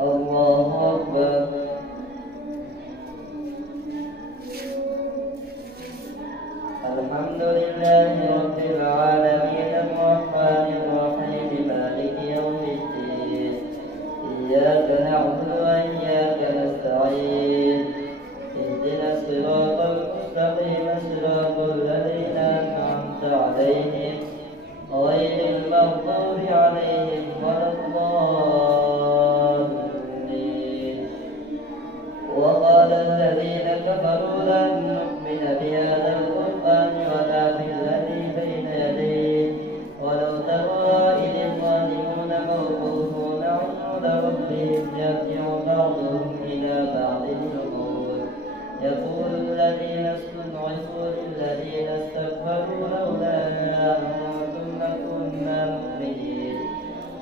الله أكبر. الحمد لله رب العالمين الرحمن الرحيم مالك يوم الدين. إياك نعبد وإياك نستعين. اهدنا الصراط المستقيم صراط الذين أنعمت عليهم غير المغضوب عليهم ولا الضالين. وقال الذين كفروا لن نؤمن بهذا القرآن ولا بالذي بين يديه ولو ترى إذ الظالمون موقوفون عند ربهم يرجع بعضهم إلى بعض القول يقول الذين استضعفوا للذين استكبروا لولا أنتم لكنا مؤمنين.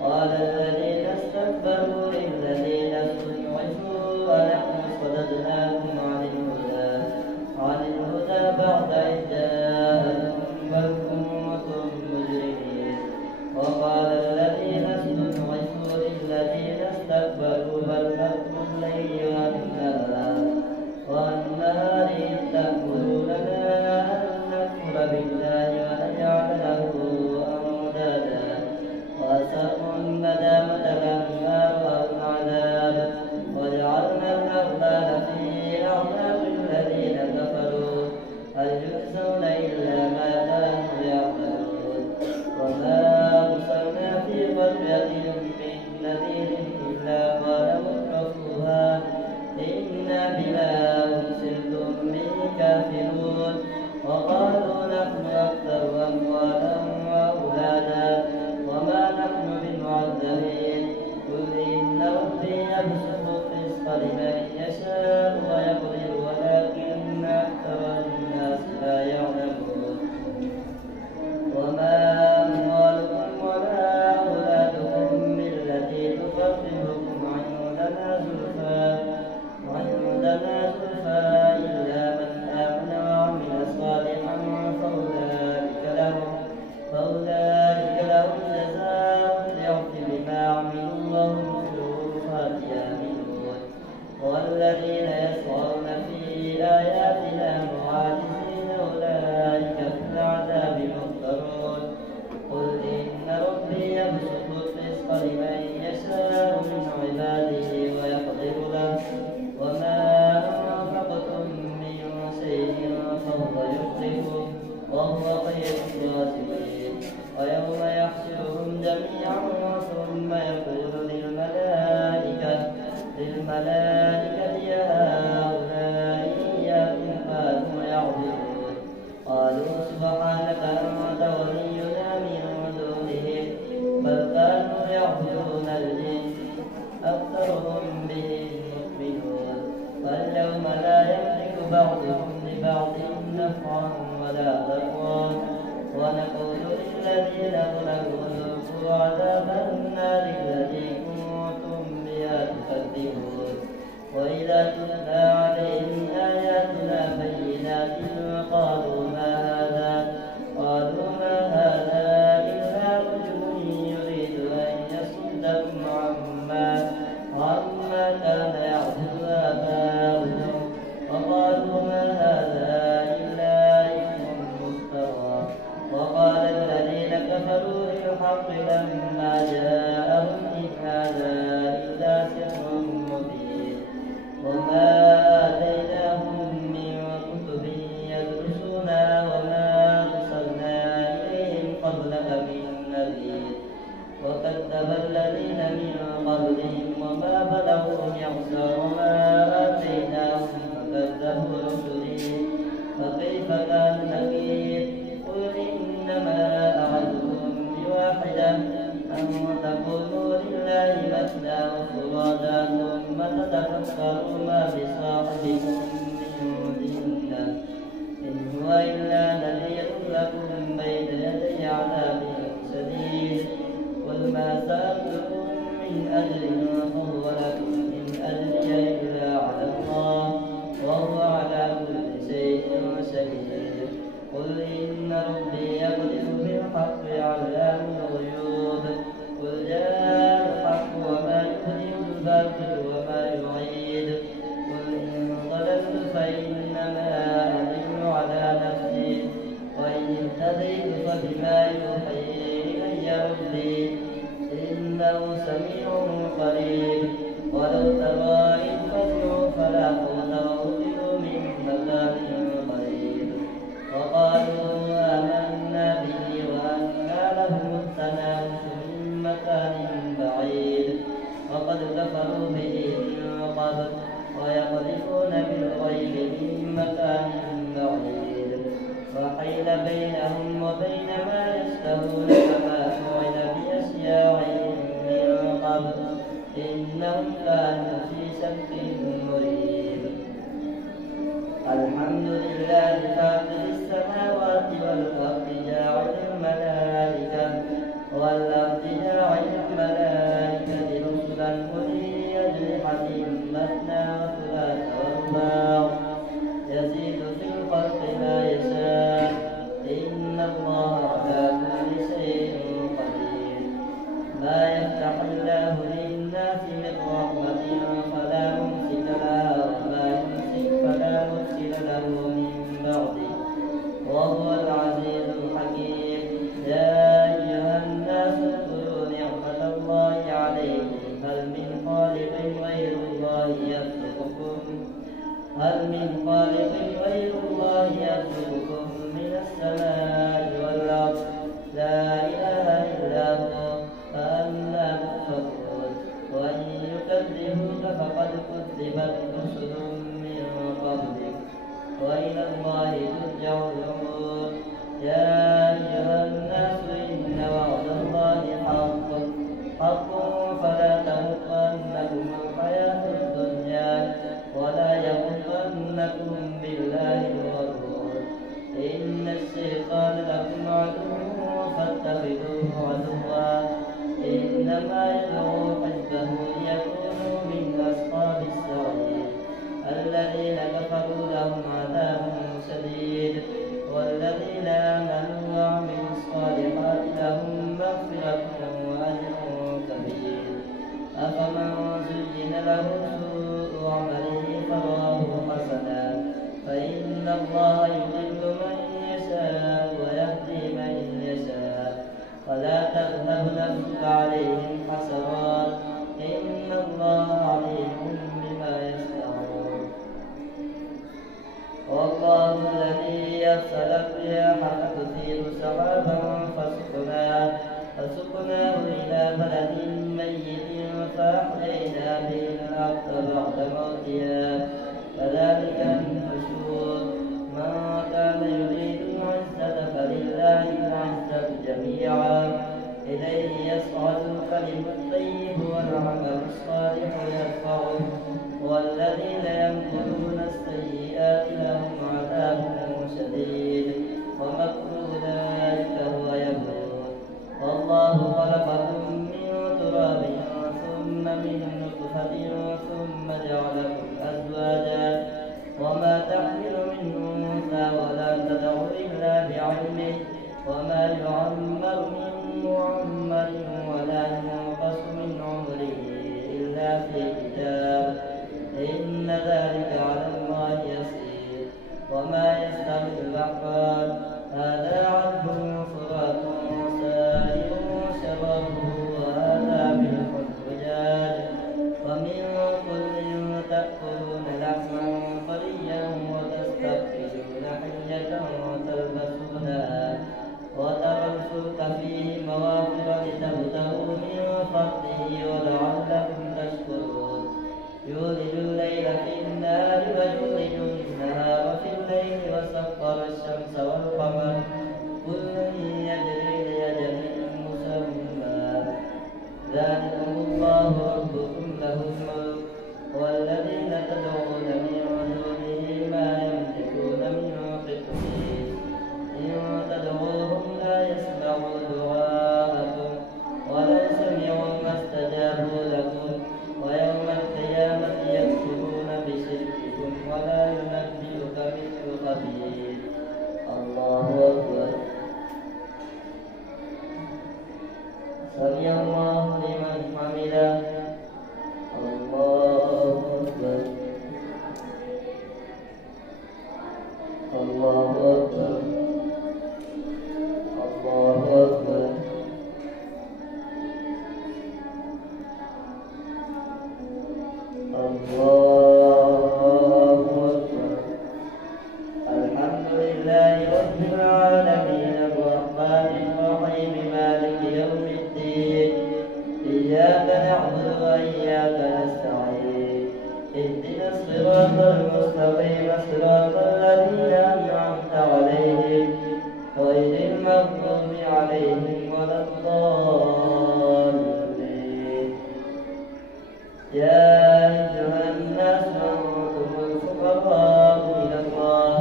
قال الذين استكبروا للذين استضعفوا ونحن صددناكم عن الهدى بعد إذ جاءكم بل كنتم مجرمين. وقال الذين استضعفوا للذين استكبروا بل مكر الليل والنهار إذ تأمروننا أن نكفر بالله ونجعل له أندادا وأسروا الندامة لما رأوا العذاب وجعلنا الأغلال في أعناق الذين كفروا هل يجزون إلا ما كانوا يعملون. وما أرسلنا في قرية من نذير إلا قال مترفوها إنا بما أرسلتم به كافرون. وقالوا نحن أكثر أموالا وأولادا وما نحن بمعذبين. قل إن ربي يبسط الرزق لمن يشاء ويقدر ولكن أكثر الناس لا يعلمون. وما أموالكم ولا أولادكم بالتي تقربكم عندنا زلفى إلا من آمن وعمل صالحا فأولئك لهم جزاء الضعف بما عملوا وهم في الغرفات آمنون. والذين يسعون في آياتنا معاجزين أولئك في العذاب محضرون. قل إن ربي يبسط الرزق لمن يشاء من عباده ويقدر له وما أنفقتم من شيء فهو يخلفه وهو خير الرازقين. ويوم يحشرهم جميعا ثم يقول للملائكة هؤلاء إياكم كانوا يعبدون. قالوا سبحانك أنت ولينا من دونهم بل كانوا يعبدون الجن أكثرهم بهم مؤمنون. فاليوم لا يملك بعضهم لبعض نفعا ولا ضرا ونقول للذين ظلموا ذوقوا عذاب النار التي كنتم بها تكذبون. وإذا تتلى عليهم آياتنا بينات قالوا ما هذا إلا رجل يريد أن يصدكم عما كان يعبد آباؤهم وقالوا ما هذا إلا إثم مفترى. وقال الذين كفروا للحق لما جاءهم إن هذا إلا سحر مبين. وما آتيناهم من كتب يدرسونها وما أرسلنا إليهم قبلك من نذير. وكذب الذين من قبلهم وما بلغوا معصى وما آتيناهم فكذبوا رسلي فكيف كان نكير. قل إنما أعدكم بواحدة أن تقولوا لله مثنى وفرادا ثم تتفكروا ما بصاحبكم من جنة إن هو إلا نذير لكم بين يدي عذاب شديد. قل ما سألتكم من أجر فهو لكم إن أجري إلا على الله وهو على كل شيء شهيد. قل إن ربي يقذف بالحق علام الغيوب. قل جاء الحق وما يبدئ الباطل سميع قريب ولو ترى إذ فزعوا فلا فوت وأخذوا من مكان قريب وقالوا آمنا به وأنى لهم التناوش من مكان بعيد وقد كفروا به من قبل ويقذفون بالغيب من مكان بعيد وحيل بينهم وبين ما يشتهون كما فعل بأشياعهم من قبل إنهم كانوا في شك مريب الحمد لله فاطر السماوات والأرض جاعل الملائكة رسلا أولي أجنحة مثنى وثلاث ورباع يزيد في الخلق ما يشاء إن الله على كل شيء قدير ما يفتح الله للناس من رحمة فلا ممسك لها وما يمسك فلا مرسل له من بعده وهو العزيز الحكيم يا أيها الناس اذكروا نعمة الله عليكم هل من خالق غير الله يرزقكم من السماء والأرض لا إله إلا هو فأنى تؤفكون وإن يكذبوك فقد كذبت رسل من قبلك وإلى الله ترجع الأمور يا أيها الناس إن وعد الله حق فلا تغرنكم الحياة الدنيا ولا يغرنكم بالله الغرور إن الشيطان لكم عدو فاتخذوه عدوا إنما يدعو حزبه ليكونوا من أصحاب السعير الذين كفروا لهم عذاب شديد والذين آمنوا وعملوا الصالحات لهم مغفرة وأجر كبير أفمن زين له سوء عمله فرآه حسنا فإن الله يضل من يشاء ويهدي من يشاء فلا تذهب نفسك عليهم حسرات إن الله عليم بما يصنعون والله الذي يرسل الرياح فتثير سحابا فسقناه إلى بلد ميت فأحيينا به الأرض بعد موتها كذلك النشور من كان يريد العزة فلله العزة جميعا إليه يصعد الكلم الطيب والعمل الصالح يرفعه والذين يمكرون السيئات لهم عذاب شديد ومكر أولئك هو يبور والله خلقكم من تراب ثم من نطفة ثم جعلكم أزواجا وما تحمل من أنثى ولا تدع إلا بعلمه وما يعمر من معمر ولا ينقص من عمره إلا في وإياك نستعين اهدنا الصراط المستقيم صراط الذين أنعمت عليهم غير المغضوب عليهم ولا الضالين. يا أيها الناس أنتم الفقراء إلى الله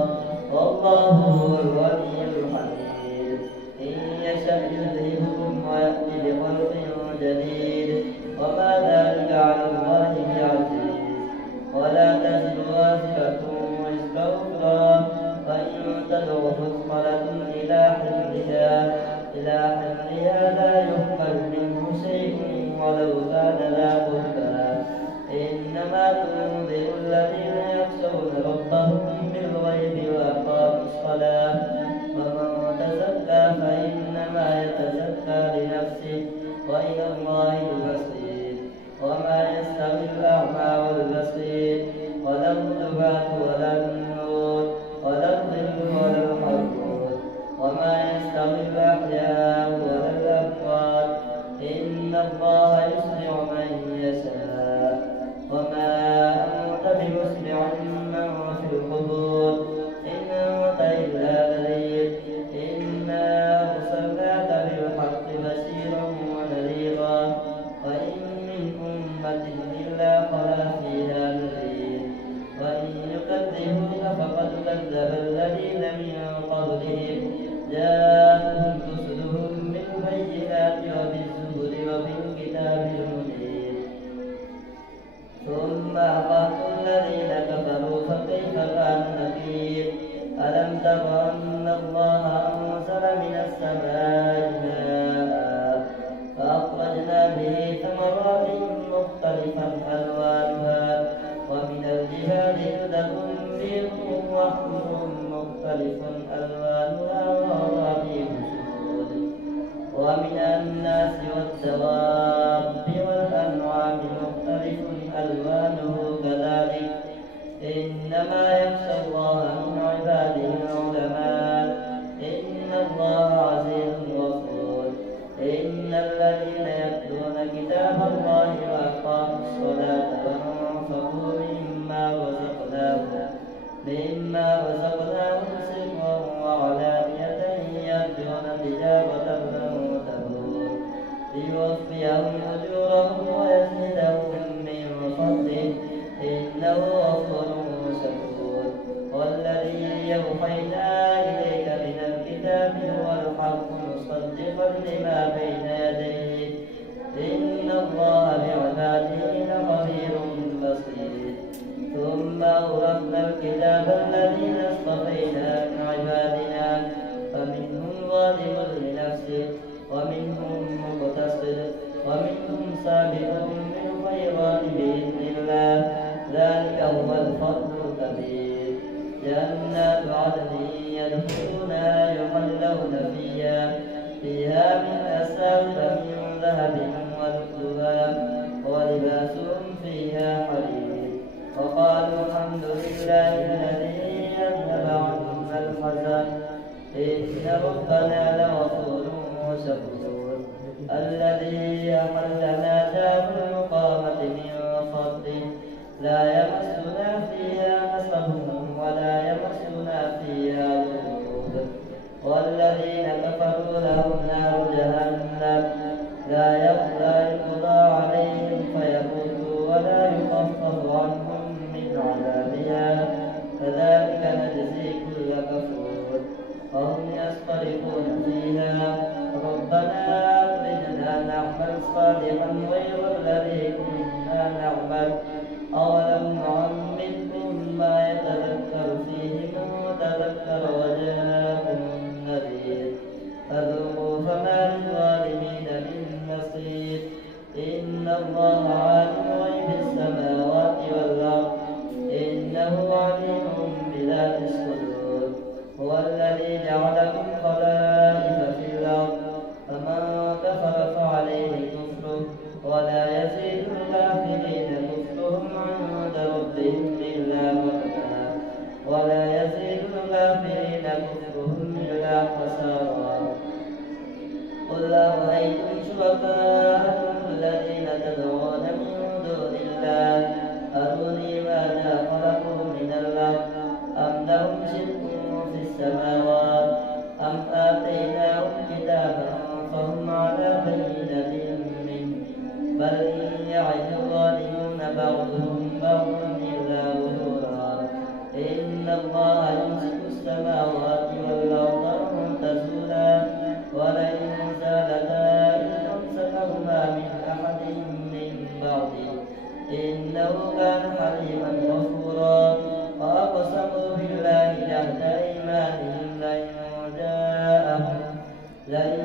والله هو الغني الحميد. إن يشأ يذهبكم ويأتي بخلق جديد وما ذلك على الله بعزيز. ولا تزر وازرة وزر أخرى وإن تدع مثقلة إلى حملها لا يحمل منه شيء ولو كان ذا قربى. إنما تنذر الذين يخشون ربهم بالغيب وأقاموا الصلاة ومن تزكى فإنما يتزكى لنفسه وإلى الله المصير. وما يستوي الأعمى والبصير ولا الظلمات ولا النور ولا الظل ولا الحرور وما يستوي الأحياء ولا الأموات إن الله يسمع من يشاء وما أنت بمسمع من في القبور إن أنت إلا نذير. إنا أرسلناك بالحق بشيرا ونذيرا وإن من أمة إلا خلا فيها نذير. وإن يكذبوك فقد كذب الذين من قبلهم جاءتهم رسلهم بالبينات وبالزبر وبالكتاب المنير. ثم أخذت الذين كفروا فكيف كان نكير. ألم تر أن الله أنزل من السماء ماء فأخرجنا به ثمرات مختلفا ألوانها ومن الجبال جدد بيض وحمر مختلف ألوانها وغرابيب سود. ومن الناس والدواب والأنعام مختلف ألوانه كذلك. إنما يخشى الله من عباده العلماء إن الله عزيز غفور. إن الذين يتلون كتاب الله وأقاموا الصلاة وأنفقوا مما رزقناهم سرا وعلانية يرجون تجارة لن تبور ليوفيهم أجورهم ويزيدهم من فضله إنه غفور شكور. والذي أوحينا إليك من الكتاب هو الحق مصدقا لما بين يديه إن الله بعباده لخبير بصير. ثم أورثنا الكتاب الذين اصطفينا من عبادنا فمنهم ظالم لنفسه ومنهم مقتصد ومنهم سابق بالخيرات بإذن الله ذلك هو الفضل الكبير. جنات عدن يدخلونها يحلون فيها من أساور من ذهب ولؤلؤا ولباسهم فيها حرير. وقالوا الحمد لله الذي أذهب عنا الحزن إن ربنا لغفور شكور. الذي أحلنا دار المقامة من فضله لا يمسنا فيها نصب ولا يمسنا فيها لغوب. والذين كفروا لهم نار جهنم لا يقضى عليهم فيموتوا ولا يخفف عنهم من عذابها كذلك نجزي كل كفور. وهم يصطرخون فيها ربنا أخرجنا نعمل صالحا غير الذي كنا نعمل أولم نعمركم ما يتذكر فيه من تذكر وجاءكم النذير فذوقوا فما للظالمين من نصير. إن الله عالم غيب السماوات والأرض إنه عليم بذات الصدور. هو الذي جعلكم خلائف في الأرض فمن كفر فعليه كفره ولا يزيد الكافرين كفرهم عند ربهم إلا مقتا ولا يزيد الكافرين كفرهم إلا خسارا. قل أرأيتم شركاءكم الذين تدعون من بل يعد الظالمون بعضهم بعضا إلا غرورا إن الله يمسك السماوات والأرض أن تزولا ولئن زالتا إن أمسكهما من أحد من بعده إنه كان حليما غفورا وأقسموا بالله جهد أيمانهم لئن